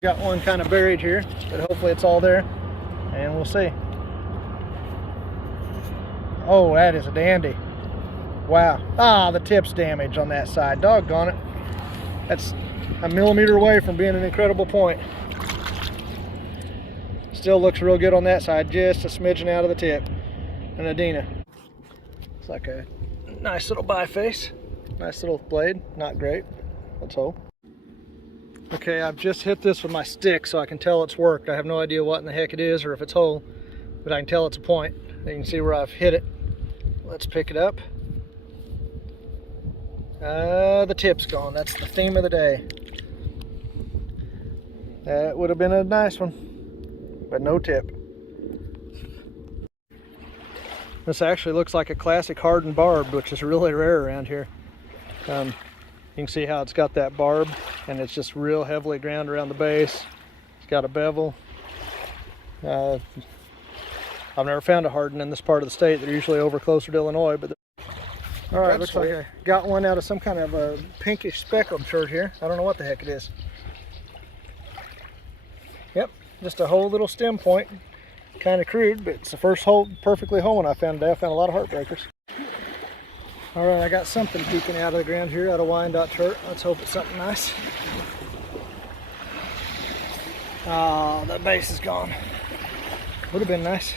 Got one kind of buried here, but hopefully it's all there, and we'll see. Oh, that is a dandy. Wow. Ah, the tip's damaged on that side. Doggone it. That's a millimeter away from being an incredible point. Still looks real good on that side, just a smidgen out of the tip. An Adena. It's like a nice little biface. Nice little blade. Not great. Let's hope. Okay, I've just hit this with my stick so I can tell it's worked. I have no idea what in the heck it is or if it's whole, but I can tell it's a point. You can see where I've hit it. Let's pick it up. The tip's gone. That's the theme of the day. That would have been a nice one, but no tip. This actually looks like a classic hardened barb, which is really rare around here. You can see how it's got that barb, and it's just real heavily ground around the base. It's got a bevel. I've never found a hardened in this part of the state. They're usually over closer to Illinois, but all right, looks like I got one out of some kind of a pinkish speckled shirt here. I don't know what the heck it is. Yep, just a whole little stem point. Kind of crude, but it's the first whole, perfectly whole one I found today. I found a lot of heartbreakers. All right, I got something peeking out of the ground here, out of Wyandotte shirt. Let's hope it's something nice. Oh, that base is gone. Would have been nice.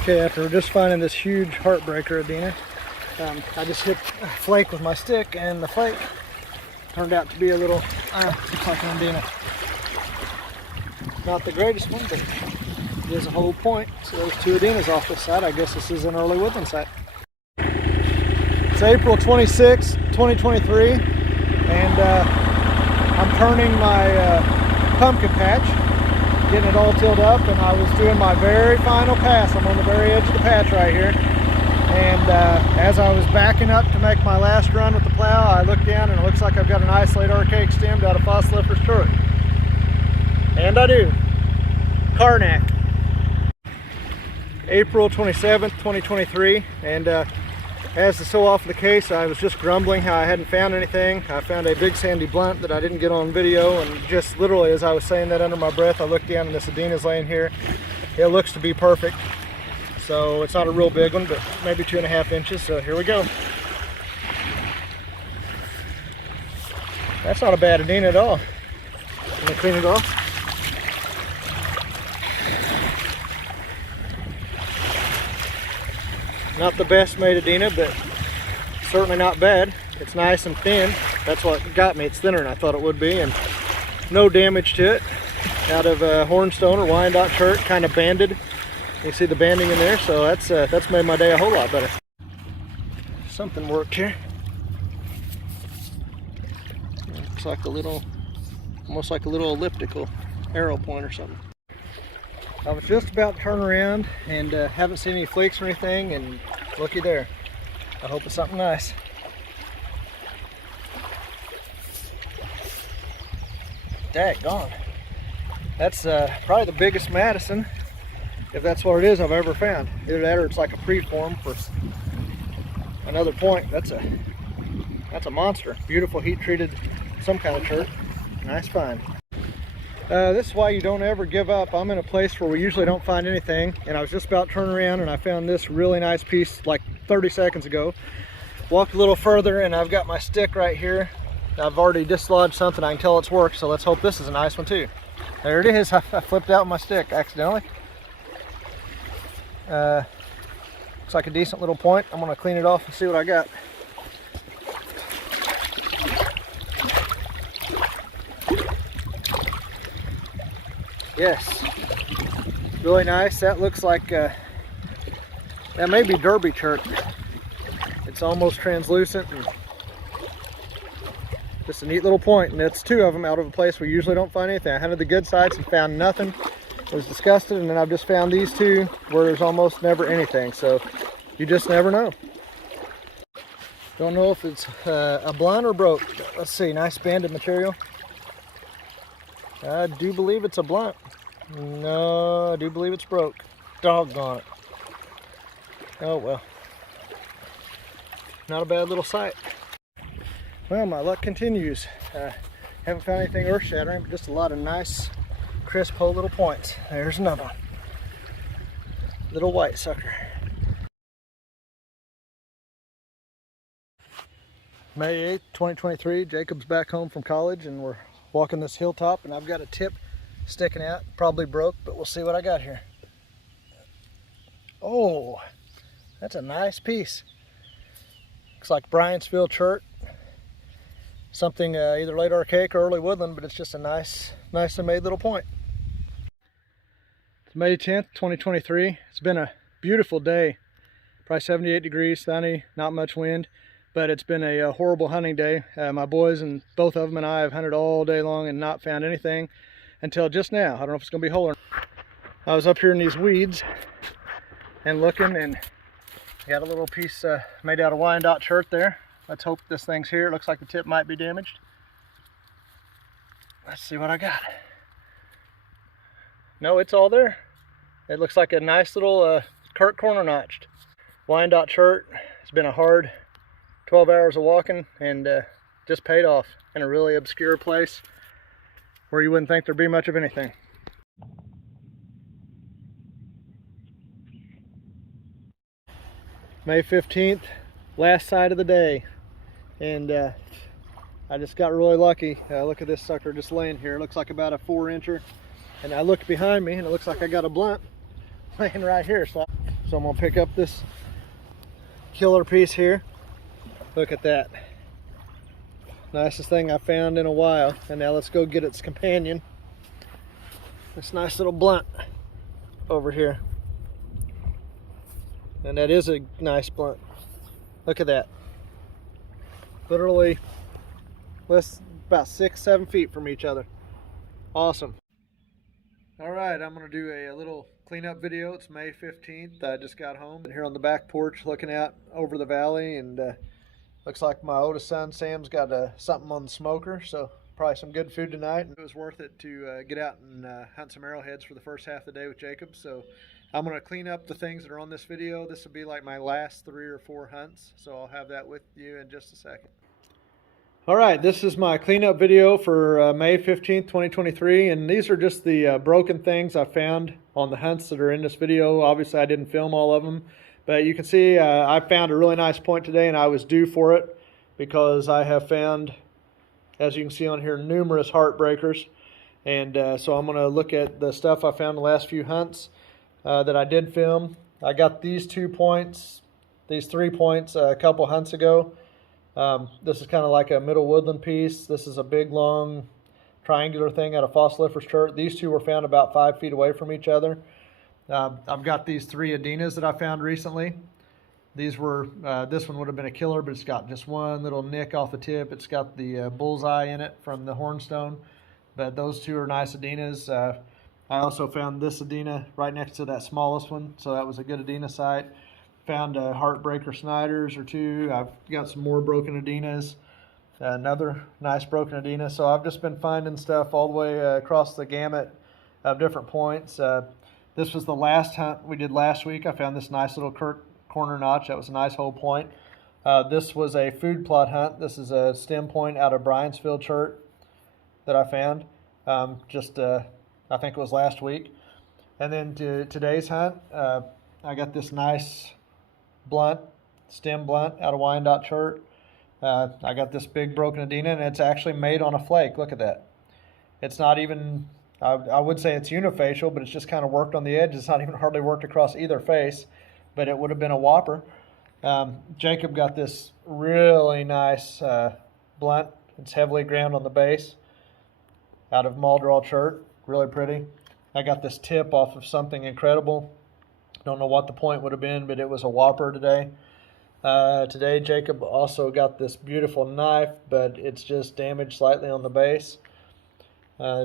Okay, after just finding this huge heartbreaker, Adena, I just hit a flake with my stick, and the flake turned out to be a little, looks like an Adena. Not the greatest one, but it is a whole point. So there's two Adenas off this side. I guess this is an early woodland site. It's April 26, 2023, and I'm turning my pumpkin patch, getting it all tilled up, and I was doing my very final pass. I'm on the very edge of the patch right here, and as I was backing up to make my last run with the plow, I looked down and it looks like I've got an isolated archaic stemmed out of fossiliferous turret. And I do. Karnak. April 27th, 2023, and as is so often the case, I was just grumbling how I hadn't found anything. I found a big sandy blunt that I didn't get on video, and just literally as I was saying that under my breath, I looked down and this Adena's laying here. It looks to be perfect. So it's not a real big one, but maybe 2.5 inches, so here we go. That's not a bad Adena at all. Let me clean it off. Not the best made Adena, but certainly not bad. It's nice and thin. That's what got me. It's thinner than I thought it would be, and no damage to it. Out of hornstone or Wyandotte shirt, kind of banded. You see the banding in there, so that's made my day a whole lot better. Something worked here. Looks like a little, almost like a little elliptical arrow point or something. I was just about to turn around and haven't seen any flakes or anything, and looky there. I hope it's something nice. Daggone. That's probably the biggest Madison, if that's what it is, I've ever found. Either that or it's like a preform for another point. That's a monster. Beautiful heat treated, some kind of shirt. Nice find. This is why you don't ever give up. I'm in a place where we usually don't find anything, and I was just about to turn around and I found this really nice piece like 30 seconds ago. Walked a little further and I've got my stick right here. I've already dislodged something. I can tell it's worked, so let's hope this is a nice one too. There it is. I flipped out my stick accidentally. Looks like a decent little point. I'm gonna clean it off and see what I got. Yes, really nice. That looks like that may be derby chert. It's almost translucent and just a neat little point, and it's two of them out of a place we usually don't find anything. I hunted the good sites and found nothing. Was disgusted, and then I've just found these two where there's almost never anything, so you just never know. Don't know if it's a blunt or broke. Let's see, nice banded material. I do believe it's a blunt. No, I do believe it's broke. Doggone it. Oh well. Not a bad little sight. Well, my luck continues. Haven't found anything earth-shattering, but just a lot of nice, crisp whole little points. There's another one. Little white sucker. May 8th, 2023. Jacob's back home from college and we're walking this hilltop, and I've got a tip sticking out. Probably broke, but we'll see what I got here. Oh, that's a nice piece. Looks like Bryantsville chert. Something either late archaic or early woodland, but it's just a nicely made little point. It's May 10th, 2023. It's been a beautiful day. Probably 78 degrees, sunny, not much wind, but it's been a horrible hunting day. My boys, and both of them and I, have hunted all day long and not found anything until just now. I don't know if it's gonna be holding. I was up here in these weeds and looking, and got a little piece made out of Wyandotte chert there. Let's hope this thing's here. It looks like the tip might be damaged. Let's see what I got. No, it's all there. It looks like a nice little corner notched Wyandotte chert. It's been a hard 12 hours of walking, and just paid off in a really obscure place where you wouldn't think there'd be much of anything. May 15th, last sight of the day, and I just got really lucky. Look at this sucker just laying here. It looks like about a 4-incher, and I looked behind me and it looks like I got a blunt laying right here. So I'm gonna pick up this killer piece here. Look at that. Nicest thing I found in a while. And now let's go get its companion. This nice little blunt over here. And that is a nice blunt. Look at that. Literally about 6-7 feet from each other. Awesome. All right, I'm gonna do a little cleanup video. It's May 15th. I just got home and here on the back porch looking out over the valley, and looks like my oldest son Sam's got something on the smoker, so probably some good food tonight. It was worth it to get out and hunt some arrowheads for the first half of the day with Jacob. So I'm going to clean up the things that are on this video. This will be like my last 3 or 4 hunts, so I'll have that with you in just a second. All right, this is my cleanup video for May 15th, 2023, and these are just the broken things I found on the hunts that are in this video. Obviously, I didn't film all of them, but you can see I found a really nice point today, and I was due for it because I have found, as you can see on here, numerous heartbreakers. And so I'm going to look at the stuff I found the last few hunts that I did film. I got these 2 points, these 3 points a couple hunts ago. This is kind of like a middle woodland piece. This is a big, long, triangular thing out of fossiliferous chert. These two were found about 5 feet away from each other. I've got these 3 Adenas that I found recently. These were, this one would have been a killer, but it's got just one little nick off the tip. It's got the bullseye in it from the hornstone. But those 2 are nice Adenas. I also found this Adena right next to that smallest one, so that was a good Adena site. Found Heartbreaker Sniders or 2. I've got some more broken Adenas. Another nice broken Adena. So I've just been finding stuff all the way across the gamut of different points. This was the last hunt we did last week. I found this nice little corner notch. That was a nice whole point. This was a food plot hunt. This is a stem point out of Bryantsville chert that I found. I think it was last week. And then today's hunt, I got this nice blunt, stem blunt out of Wyandotte chert. I got this big broken Adena, and it's actually made on a flake. Look at that. It's not even, I would say it's unifacial, but it's just kind of worked on the edge. It's not even hardly worked across either face, but it would have been a whopper. Jacob got this really nice blunt. It's heavily ground on the base out of Muldraw chert. Really pretty. I got this tip off of something incredible. Don't know what the point would have been, but it was a whopper today. Today Jacob also got this beautiful knife, but it's just damaged slightly on the base.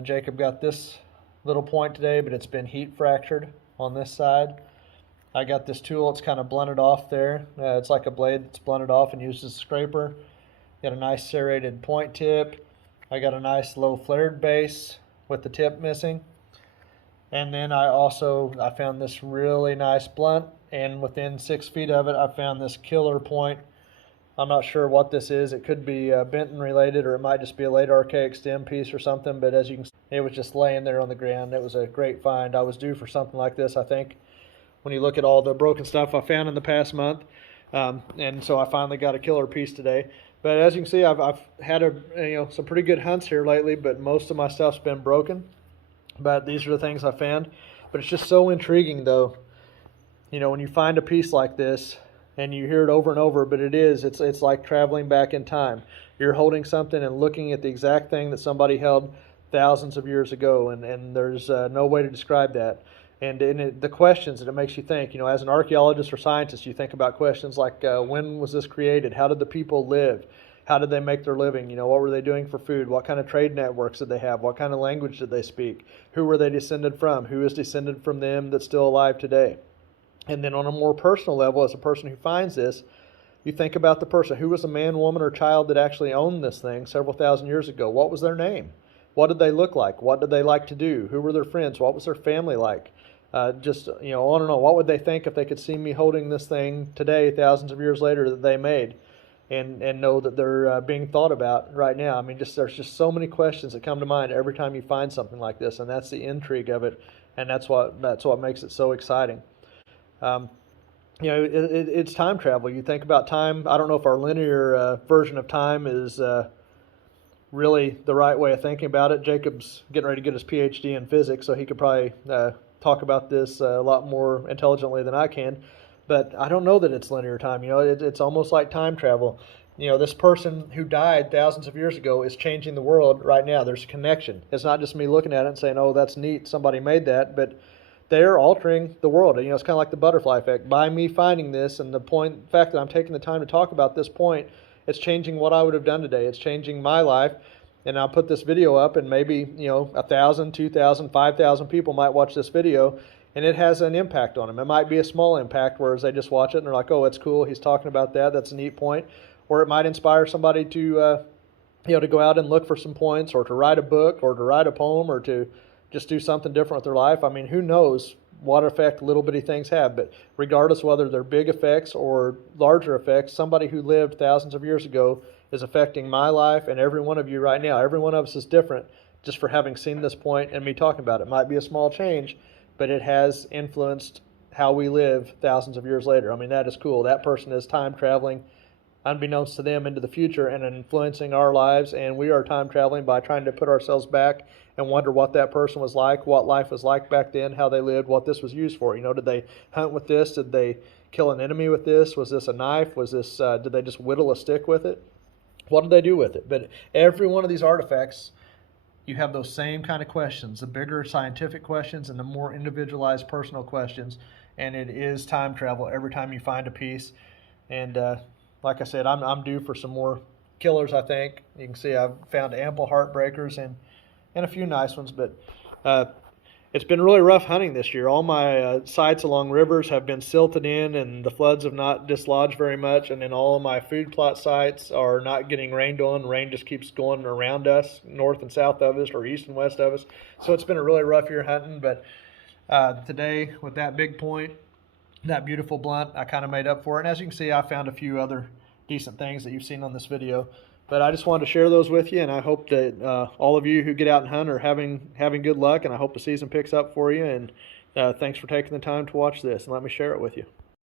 Jacob got this little point today, but it's been heat fractured on this side. I got this tool, it's kind of blunted off there. It's like a blade that's blunted off and used as a scraper. Got a nice serrated point tip. I got a nice low flared base with the tip missing. And then I found this really nice blunt, and within 6 feet of it I found this killer point I'm not sure what this is. It could be Benton related, or it might just be a late archaic stem piece or something, but as you can see, it was just laying there on the ground. It was a great find. I was due for something like this, I think, when you look at all the broken stuff I found in the past month. And so I finally got a killer piece today. But as you can see, I've had some pretty good hunts here lately, but most of my stuff's been broken. But these are the things I found. But it's just so intriguing, though. When you find a piece like this, and you hear it over and over, but it's like traveling back in time. You're holding something and looking at the exact thing that somebody held thousands of years ago, and there's no way to describe that. And the questions that it makes you think, as an archaeologist or scientist, you think about questions like, when was this created? How did the people live? How did they make their living? What were they doing for food? What kind of trade networks did they have? What kind of language did they speak? Who were they descended from? Who is descended from them that's still alive today? And then on a more personal level, as a person who finds this, you think about the person. Who was a man, woman, or child that actually owned this thing several thousand years ago? What was their name? What did they look like? What did they like to do? Who were their friends? What was their family like? On and on. What would they think if they could see me holding this thing today, thousands of years later, that they made, and know that they're being thought about right now? I mean, there's just so many questions that come to mind every time you find something like this, and that's the intrigue of it, and that's what makes it so exciting. It's time travel. You think about time. I don't know if our linear version of time is really the right way of thinking about it. Jacob's getting ready to get his PhD in physics, so he could probably talk about this a lot more intelligently than I can. But I don't know that it's linear time. It's almost like time travel. This person who died thousands of years ago is changing the world right now. There's a connection. It's not just me looking at it and saying, oh, that's neat, somebody made that, but they're altering the world. It's kind of like the butterfly effect. By me finding this and the fact that I'm taking the time to talk about this point, it's changing what I would have done today. It's changing my life. And I'll put this video up, and maybe 1,000, 2,000, 5,000 people might watch this video, and it has an impact on them. It might be a small impact, whereas they just watch it and they're like, oh, it's cool, he's talking about that, that's a neat point. Or it might inspire somebody to to go out and look for some points, or to write a book, or to write a poem, or to just do something different with their life. I mean, who knows what effect little bitty things have, but regardless whether they're big effects or larger effects, somebody who lived thousands of years ago is affecting my life and every one of you right now. Every one of us is different just for having seen this point and me talking about it. It might be a small change, but it has influenced how we live thousands of years later. I mean, that is cool. That person is time traveling, unbeknownst to them, into the future and influencing our lives, and we are time traveling by trying to put ourselves back and wonder what that person was like, what life was like back then, how they lived, what this was used for. Did they hunt with this? Did they kill an enemy with this? Was this a knife? Was this? Did they just whittle a stick with it? What did they do with it? But every one of these artifacts, you have those same kind of questions, the bigger scientific questions and the more individualized personal questions. And it is time travel every time you find a piece. And like I said, I'm due for some more killers, I think. You can see I've found ample heartbreakers and a few nice ones, but it's been really rough hunting this year. All my sites along rivers have been silted in, and the floods have not dislodged very much, and then all of my food plot sites are not getting rained on. Rain just keeps going around us, north and south of us, or east and west of us. So it's been a really rough year hunting, but today with that big point, that beautiful blunt, I kind of made up for it. And as you can see, I found a few other decent things that you've seen on this video. But I just wanted to share those with you, and I hope that all of you who get out and hunt are having good luck, and I hope the season picks up for you. And thanks for taking the time to watch this and let me share it with you.